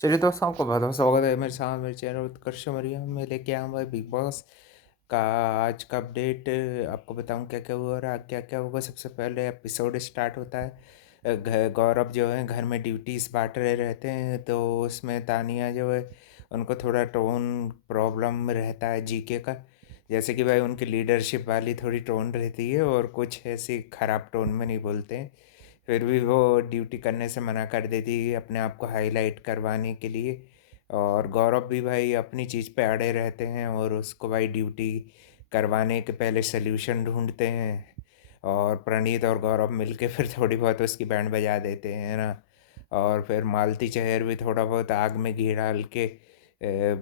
चलिए दोस्तों, आपका बहुत बहुत स्वागत है मेरे साथ मेरे चैनल उत्कर्ष मरिया में। लेके आया हूँ भाई बिग बॉस का आज का अपडेट। आपको बताऊँ क्या क्या हुआ और क्या क्या होगा। सबसे पहले एपिसोड स्टार्ट होता है। गौरव जो है घर में ड्यूटीज बांट रहे रहते हैं, तो उसमें तानिया जो है उनको थोड़ा टोन प्रॉब्लम रहता है जीके का। जैसे कि भाई उनकी लीडरशिप वाली थोड़ी टोन रहती है और कुछ ऐसी ख़राब टोन में नहीं बोलते हैं। फिर भी वो ड्यूटी करने से मना कर देती है अपने आप को हाईलाइट करवाने के लिए। और गौरव भी भाई अपनी चीज़ पे अड़े रहते हैं और उसको भाई ड्यूटी करवाने के पहले सल्यूशन ढूंढते हैं। और प्रणीत और गौरव मिलके फिर थोड़ी बहुत उसकी बैंड बजा देते हैं ना। और फिर मालती चेहर भी थोड़ा बहुत आग में घी डाल के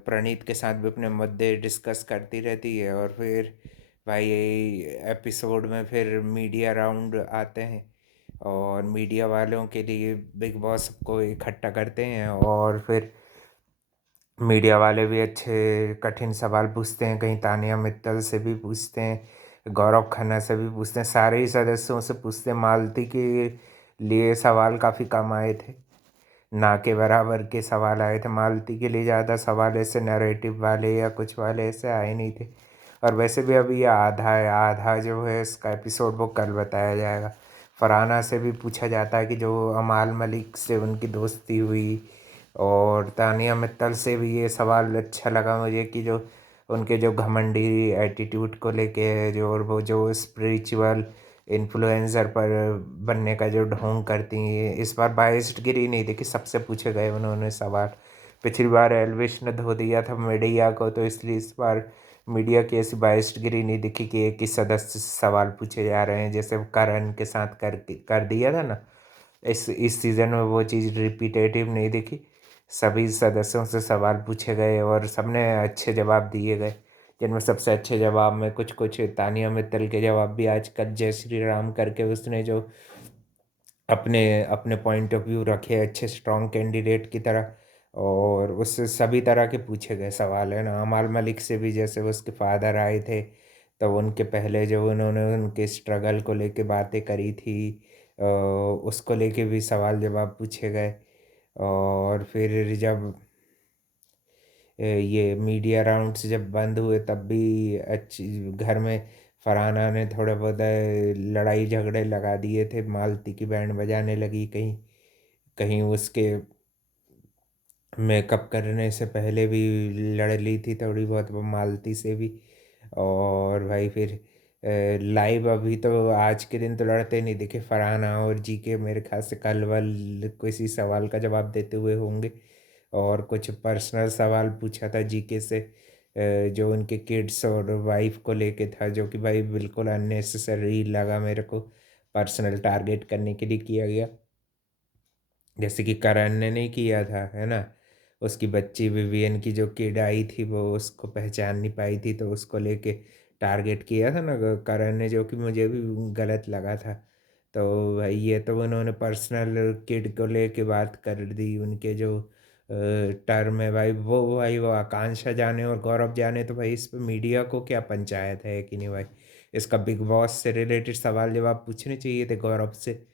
प्रणीत के साथ भी अपने मुद्दे डिस्कस करती रहती है। और फिर भाई एपिसोड में फिर मीडिया राउंड आते हैं और मीडिया वालों के लिए बिग बॉस को इकट्ठा करते हैं। और फिर मीडिया वाले भी अच्छे कठिन सवाल पूछते हैं, कहीं तानिया मित्तल से भी पूछते हैं, गौरव खन्ना से भी पूछते हैं, सारे ही सदस्यों से पूछते हैं। मालती के लिए सवाल काफ़ी कम आए थे, ना के बराबर के सवाल आए थे। मालती के लिए ज़्यादा सवाल ऐसे नैरेटिव वाले या कुछ वाले ऐसे आए नहीं थे। और वैसे भी अभी ये आधा है, आधा जो है इसका एपिसोड वो कल बताया जाएगा। फरहाना से भी पूछा जाता है कि जो अमाल मलिक से उनकी दोस्ती हुई। और तानिया मित्तल से भी ये सवाल अच्छा लगा मुझे कि जो उनके जो घमंडी एटीट्यूड को लेके है, जो और वो जो स्पिरिचुअल इन्फ्लुएंसर पर बनने का जो ढोंग करती हैं, इस बार बाइस्ड गिरी नहीं देखी, सबसे पूछे गए उन्होंने सवाल। पिछली बार एल्विश ने धो दिया था मीडिया को, तो इसलिए इस बार मीडिया की ऐसी बाइस्ड गिरी नहीं दिखी कि एक ही सदस्य से सवाल पूछे जा रहे हैं, जैसे करण के साथ कर दिया था ना। इस सीज़न में वो चीज़ रिपीटेटिव नहीं दिखी। सभी सदस्यों से सवाल पूछे गए और सबने अच्छे जवाब दिए गए, जिनमें सबसे अच्छे जवाब में कुछ कुछ तानिया मित्तल के जवाब भी आज कल जय श्री राम करके उसने जो अपने अपने पॉइंट ऑफ व्यू रखे अच्छे स्ट्रॉन्ग कैंडिडेट की तरह। और उससे सभी तरह के पूछे गए सवाल है ना। अमाल मलिक से भी जैसे उसके फादर आए थे, तो उनके पहले जो उन्होंने उनके स्ट्रगल को लेके बातें करी थी, उसको लेके भी सवाल जवाब पूछे गए। और फिर जब ये मीडिया राउंड्स जब बंद हुए तब भी अच्छी घर में फरहाना ने थोड़े बहुत लड़ाई झगड़े लगा दिए थे। मालती की बैंड बजाने लगी, कहीं कहीं उसके मेकअप करने से पहले भी लड़ ली थी थोड़ी बहुत वो मालती से भी। और भाई फिर लाइव अभी तो आज के दिन तो लड़ते नहीं दिखे फरहाना और जी के, मेरे ख्याल से कल वल किसी सवाल का जवाब देते हुए होंगे। और कुछ पर्सनल सवाल पूछा था जीके से, जो उनके किड्स और वाइफ को लेके था, जो कि भाई बिल्कुल अननेसेसरी लगा मेरे को, पर्सनल टारगेट करने के लिए किया गया। जैसे कि करण ने नहीं किया था, है ना। उसकी बच्ची विवियन की जो किड आई थी वो उसको पहचान नहीं पाई थी, तो उसको लेके टारगेट किया था ना करण ने, जो कि मुझे भी गलत लगा था। तो भाई ये तो उन्होंने पर्सनल किड को लेके बात कर दी। उनके जो टर्म है भाई वो आकांक्षा जाने और गौरव जाने, तो भाई इस पे मीडिया को क्या पंचायत है कि नहीं भाई। इसका बिग बॉस से रिलेटेड सवाल जवाब पूछने चाहिए थे गौरव से।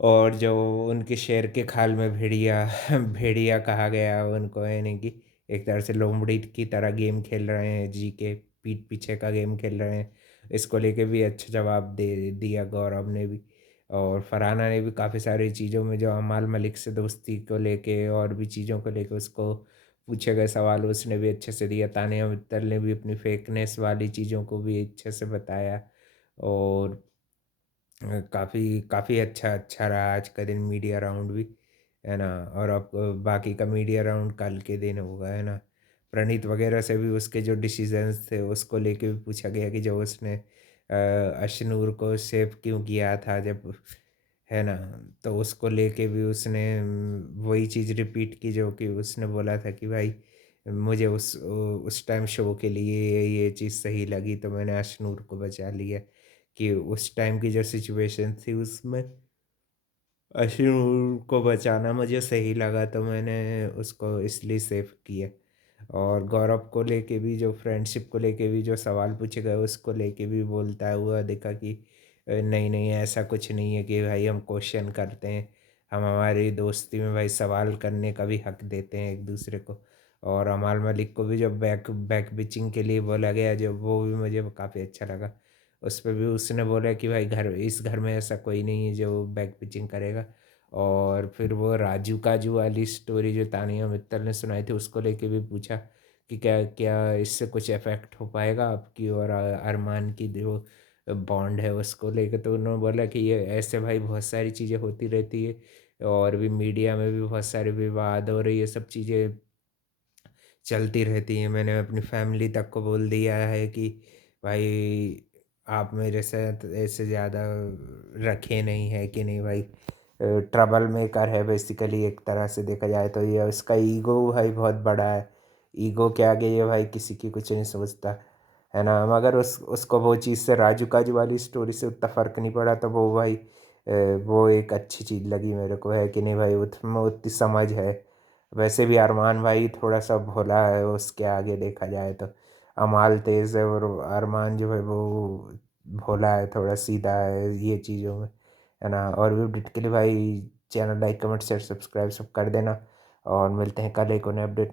और जो उनके शेर के खाल में भेड़िया भेड़िया कहा गया उनको, यानी कि एक तरह से लोमड़ी की तरह गेम खेल रहे हैं, जी के पीठ पीछे का गेम खेल रहे हैं। इसको लेके भी अच्छा जवाब दे दिया गौरव ने भी। और फरहाना ने भी काफ़ी सारी चीज़ों में जो अमाल मलिक से दोस्ती को लेके और भी चीज़ों को लेके उसको पूछे गए सवाल उसने भी अच्छे से दिया। तानिया मित्तल ने भी अपनी फेकनेस वाली चीज़ों को भी अच्छे से बताया। और काफ़ी काफ़ी अच्छा अच्छा रहा आज का दिन मीडिया राउंड भी, है ना। और अब बाकी का मीडिया राउंड कल के दिन होगा, है ना। प्रणीत वगैरह से भी उसके जो डिसीजंस थे उसको लेके भी पूछा गया कि जो उसने अशनूर को सेव क्यों किया था जब, है ना। तो उसको लेके भी उसने वही चीज़ रिपीट की जो कि उसने बोला था कि भाई मुझे उस टाइम शो के लिए ये चीज़ सही लगी, तो मैंने अशनूर को बचा लिया। कि उस टाइम की जो सिचुएशन थी उसमें अशनूर को बचाना मुझे सही लगा, तो मैंने उसको इसलिए सेव किया। और गौरव को लेके भी जो फ्रेंडशिप को लेके भी जो सवाल पूछे गए उसको लेके भी बोलता हुआ देखा कि नहीं नहीं ऐसा कुछ नहीं है कि भाई हम क्वेश्चन करते हैं। हम हमारी दोस्ती में भाई सवाल करने का भी हक देते हैं एक दूसरे को। और अमाल मलिक को भी जब बैक बैक पिचिंग के लिए बोला गया, जब वो भी मुझे काफ़ी अच्छा लगा। उस पर भी उसने बोला कि भाई इस घर में ऐसा कोई नहीं है जो बैक पिचिंग करेगा। और फिर वो राजू काजू वाली स्टोरी जो तानिया मित्तल ने सुनाई थी, उसको लेके भी पूछा कि क्या क्या इससे कुछ इफेक्ट हो पाएगा आपकी और अरमान की जो बॉन्ड है उसको लेके। तो उन्होंने बोला कि ये ऐसे भाई बहुत सारी चीज़ें होती रहती है, और भी मीडिया में भी बहुत सारे विवाद और ये सब चीज़ें चलती रहती हैं। मैंने अपनी फैमिली तक को बोल दिया है कि भाई आप मेरे साथ ऐसे ज़्यादा रखे नहीं है कि नहीं भाई। ट्रबल मेकर है बेसिकली, एक तरह से देखा जाए तो ये उसका ईगो भाई बहुत बड़ा है। ईगो के आगे ये भाई किसी की कुछ नहीं समझता, है ना। मगर उसको वो चीज़ से राजू काजू वाली स्टोरी से उतना फ़र्क नहीं पड़ा, तो वो भाई वो एक अच्छी चीज़ लगी मेरे को, है कि नहीं भाई, उसमें उतनी समझ है। वैसे भी अरमान भाई थोड़ा सा भोला है उसके आगे देखा जाए तो। अमाल तेज है और अरमान जो है वो भोला है, थोड़ा सीधा है ये चीज़ों में, है ना। और भी अपडेट के लिए भाई channel like comment share subscribe सब कर देना, और मिलते हैं कल एक और नए अपडेट।